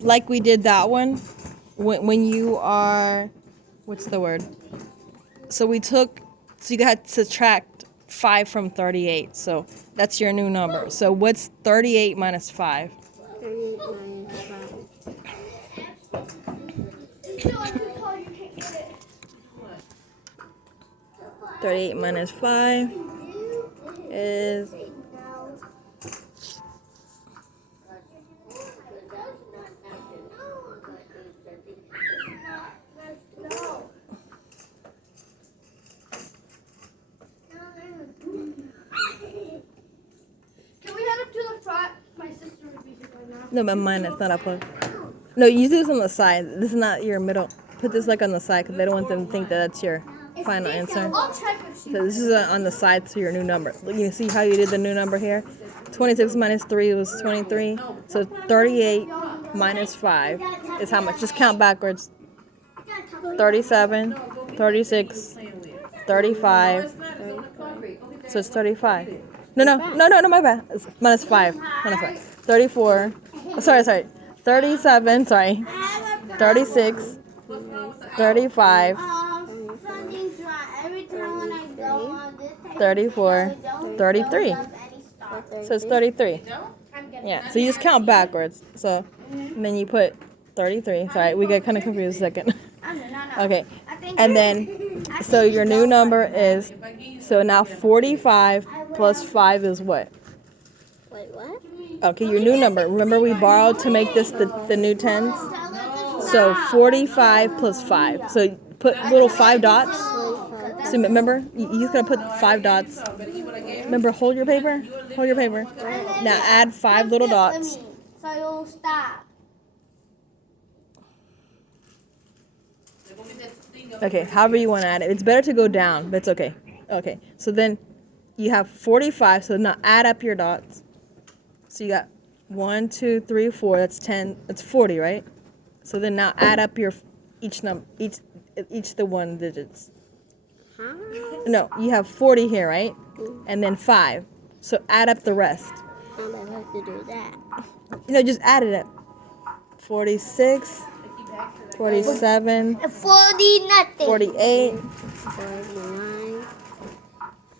like we did that one, when you are, what's the word? So you had to subtract 5 from 38. So that's your new number. So what's 38 minus 5? 38 minus 5. 38 minus 5 is... No, but minus, not a plus. No, use this on the side. This is not your middle. Put this like on the side because they don't want them to think that that's your final answer. So this is on the side to your new number. You see how you did the new number here? 26 minus 3 was 23. So 38 minus 5 is how much? Just count backwards. 37, 36, 35. So it's 35. No, my bad. It's minus 5. Minus 5. 34. Oh, sorry. 37, 36, 35, 34, 33. So it's 33. Yeah, so you just count backwards. So, and then you put 33. Sorry, we got kind of confused a second. Okay, and then, so your new number is, so now 45 plus 5 is what? Wait, what? Okay, your new number. Remember we borrowed to make this the new tens? So 45 plus 5. So put little 5 dots. So remember, you just gotta put 5 dots. Remember, hold your paper. Hold your paper. Now add 5 little dots. So you'll stop. Okay, however you want to add it. It's better to go down, but it's okay. Okay, so then you have 45. So now add up your dots. So you got 1, 2, 3, 4. That's 10. That's 40, right? So then now add up your each the one digits. Huh? No, you have 40 here, right? And then 5. So add up the rest. How do I have to do that? Just add it up. 46, 47, 40 nothing. 48. 49,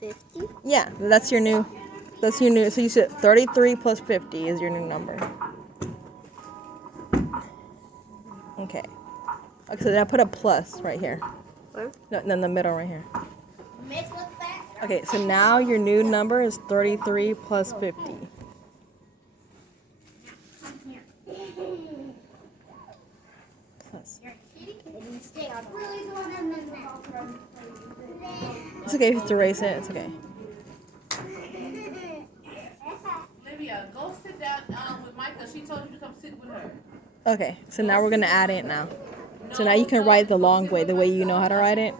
50. Yeah, that's your new. So you said 33 plus 50 is your new number. Okay. Okay, so then I put a plus right here. Where? No, in the middle right here. Okay, so now your new number is 33 plus 50. Plus. It's okay if you have to erase it. It's okay. Olivia, go sit down with Micah. She told you to come sit with her. Okay, so now we're going to add it now. So now you can write the long way, the way you know how to write it.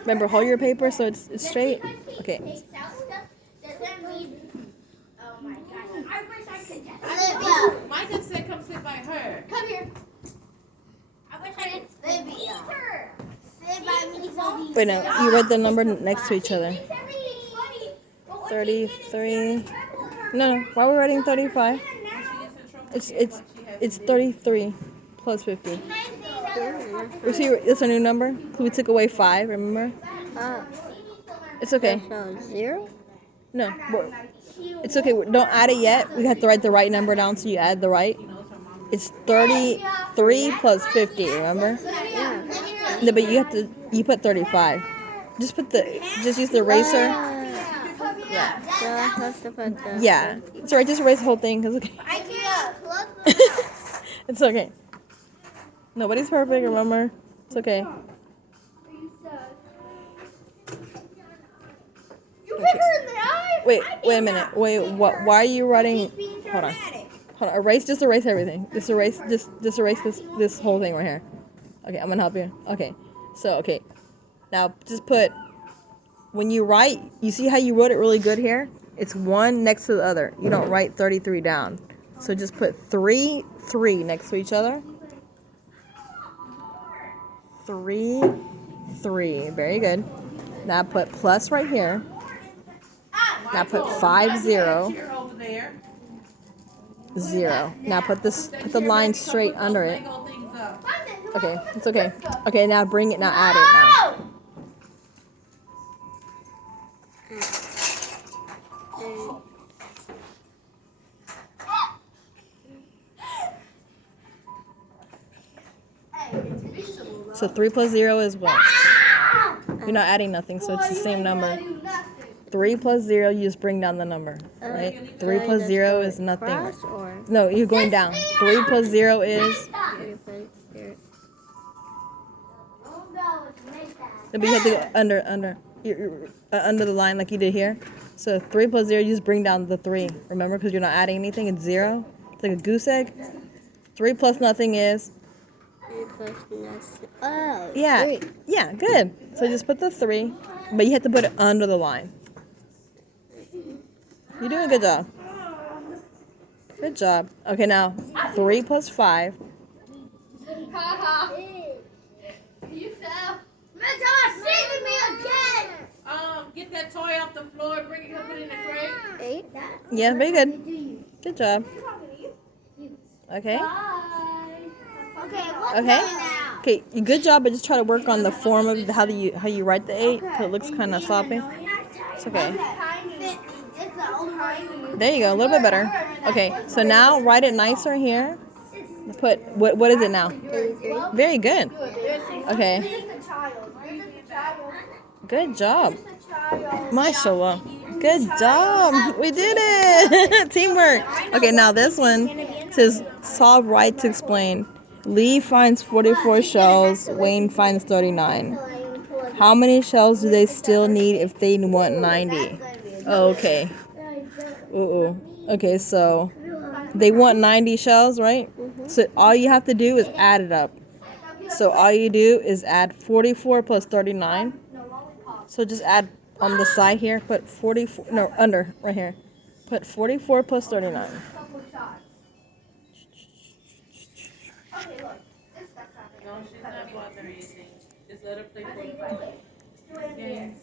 Remember, hold your paper so it's straight. Okay. Micah said come sit by her. Come here. I wish I didn't sit by me. Wait, no, you write the number next to each other. 33. No, why are we writing 35? It's 33 plus 50. You see, it's a new number. We took away 5. Remember? It's okay. So 0? No, it's okay. Don't add it yet. We have to write the right number down, so you add the right. It's 33 plus 50. Remember? Yeah. No, but you put 35. Just use the eraser. Yeah. So I'm supposed to put the... Yeah. It's alright. Just erase the whole thing. Cause okay. It's okay. Nobody's perfect. Remember? It's okay. Wait a minute. Wait, what? Why are you writing? Hold on. Just erase everything. Just erase this whole thing right here. Okay, I'm gonna help you. Okay. So, okay. Now, just put, when you write, you see how you wrote it really good here? It's one next to the other. You don't write 33 down. So just put 3 next to each other. 3. Very good. Now put plus right here. Now put 50. 0. Now put the line straight under it. Lego things up. Okay, it's okay. Okay, now bring it. Now add it. Now. So 3 plus 0 is what? You're not adding nothing, so it's the same number. 3 plus 0, you just bring down the number, right? 3 plus 0 is nothing. No, you're going down. 3 plus 0 is... No, but you have to go under the line like you did here. So 3 plus 0, you just bring down the 3. Remember, because you're not adding anything, it's 0. It's like a goose egg. 3 plus nothing is... 3 plus nothing. Oh, yeah, 3. Yeah, good. So just put the 3, but you have to put it under the line. You're doing a good job. Good job. Okay, now 3 plus 5. You fell. Mr. saving me again. Get that toy off the floor, bring it, put it in the crate. 8. Yeah, very good. Good job. Okay. Okay, what's Okay. now? Okay, good job, but just try to work on the form of how you write the 8. So it looks kind of sloppy. It's okay. There you go, a little bit better. Okay, so now write it nicer here. Put what is it now? 33. Very good. Okay. Good job. Mashallah. Good job. We did it. Teamwork. Okay, now this one says solve right to explain. Lee finds 44 shells. Wayne finds 39. How many shells do they still need if they want 90? Oh, okay. Uh-oh. Okay, so they want 90 shells, right? So all you have to do is add it up. So all you do is add 44 plus 39. So just add on the side here, put 44, no, under, right here. Put 44 plus 39. No, she's not bothering anything. Just let her play for games.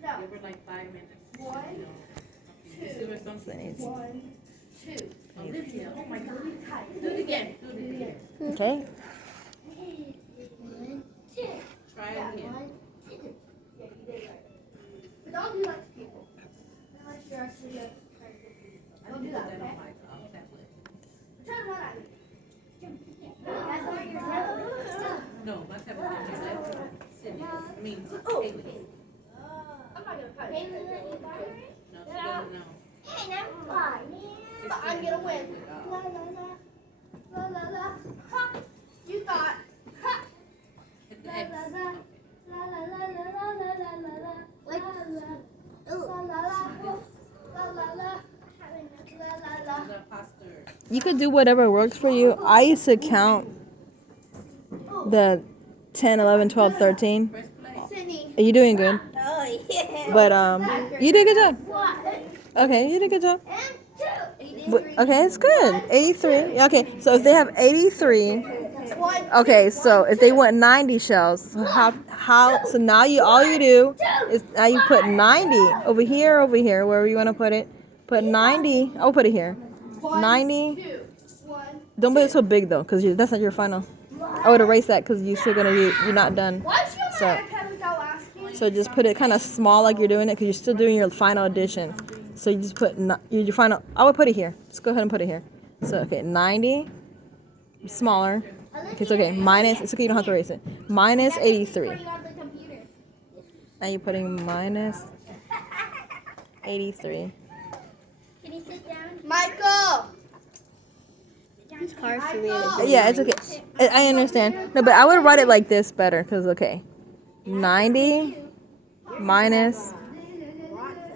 Give her like 5 minutes. See where something is. 1, 2. Olivia, oh my God. Do it again. Do it again. Okay. 1, 2. Try it again. But don't do that to people. Unless you're actually good. Don't do that on my tablet. Turn one eye. No, my tablet. Sydney. I mean, Haley. I'm not gonna cut it. No, she doesn't know. Hey, never mind. But I'm gonna win. La la la. La la la. Ha! You thought. Ha! Hit the La X. la la. La la la la la la la la la. Like, la la la. La la la. La la la. La la la. The imposter. You could do whatever works for you. I used to count the 10, 11, 12, 13. Press play. Sydney. You're doing good. Oh, yeah. But you did a good job. What? Okay, you did a good job. And 2. But, okay, it's good. 83. Okay, so if they have 83, okay, so if they want 90 shells, so so now all you do is now you put 90 over here, wherever you want to put it. Put 90. I'll put it here. 90. Don't put it so big though, because that's not your final. I would erase that because you're not done. So just put it kind of small like you're doing it because you're still doing your final addition. So you just put your final. I would put it here. Just go ahead and put it here. So okay, 90. Smaller. Okay, it's okay. Minus. It's okay. You don't have to erase it. Minus 83. Now you're putting minus 83. Can you sit down? Michael! It's hard for me to do. Yeah, it's okay. I understand. No, but I would write it like this better because okay, 90 minus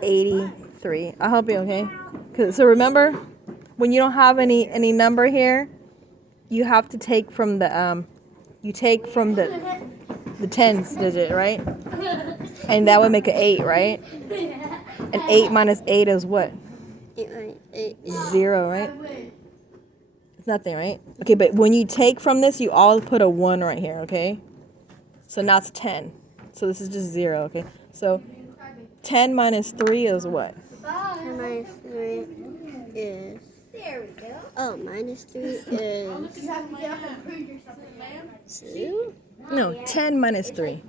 83. I'll help you. Okay. So remember, when you don't have any number here, you have to take from the the tens digit, right? And that would make an 8, right? And 8 minus 8 is what? 0, right? It's nothing, right? Okay, but when you take from this, you all put a 1 right here, okay? So now it's 10. So this is just 0, okay? So 10 minus 3 is what? 10 minus 3 is Oh, minus 3 is You have to get up and prove yourself again. 2. No, 10 minus 3.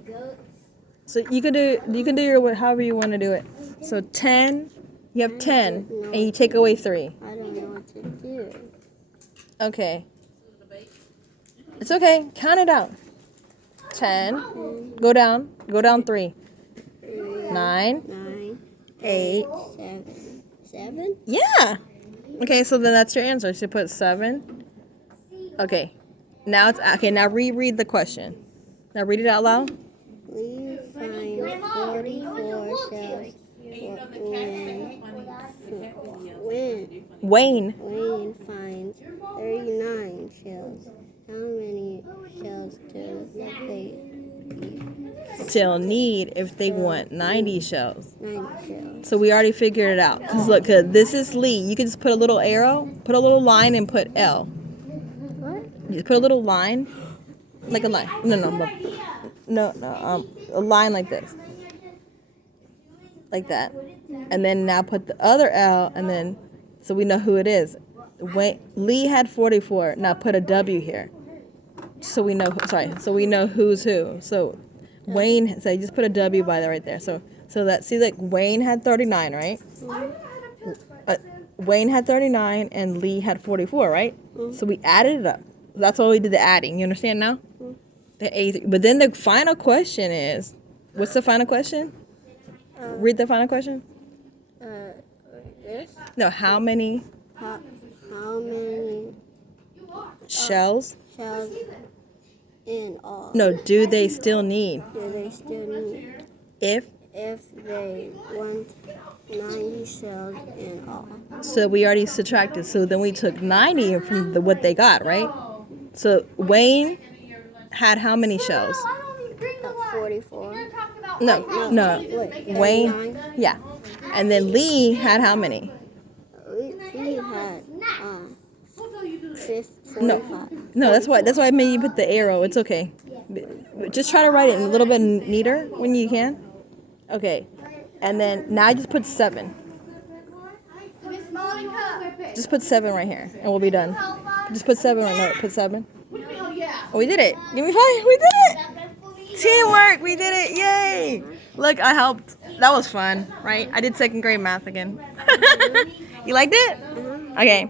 So you could do your however you want to do it. So 10, you have 10, and you take away 3. I don't know what to do. Okay. It's okay. Count it out. 10. Go down 3. 9. 9, 8. 7. 7? Yeah. Okay, so then that's your answer. So you put 7. Okay. Now it's okay. Now reread the question. Now read it out loud. We find 44 shells when Wayne Wayne finds 39 shells. How many shells do they still need if they want 90 shells. 90 shells. So we already figured it out. Cause look, 'cause this is Lee. You can just put a little arrow, put a little line, and put L. What? You just put a little line, like a line. No. A line like this, like that. And then now put the other L, and then so we know who it is. Lee had 44. Now put a W here, so we know. So we know who's who. So Wayne. So you just put a W by there right there. So that see like Wayne had 39, right? Wayne had 39 and Lee had 44, right? So we added it up. That's why we did the adding. You understand now? The A3. But then the final question is, what's the final question? Read the final question. This? No, how many How many shells? shells in all No, do they still need? do they still need? If They want 90 shells in all. so, we already subtracted. So then we took 90 from what they got, right? So Wayne had how many shells? I don't even bring the line. 44. You're talking about No. Wait, Wayne, 39? yeah. And then Lee had how many? We had 45. No, that's why I made you put the arrow. It's okay. Just try to write it a little bit neater when you can. Okay. And then now I just put 7. Miss Monica. Just put 7 right here, and we'll be done. Just put 7 right there. Put 7. Oh, we did it. Give me 5. We did it. Teamwork. We did it. Yay. Look, I helped. That was fun, right? I did second grade math again. You liked it? Okay.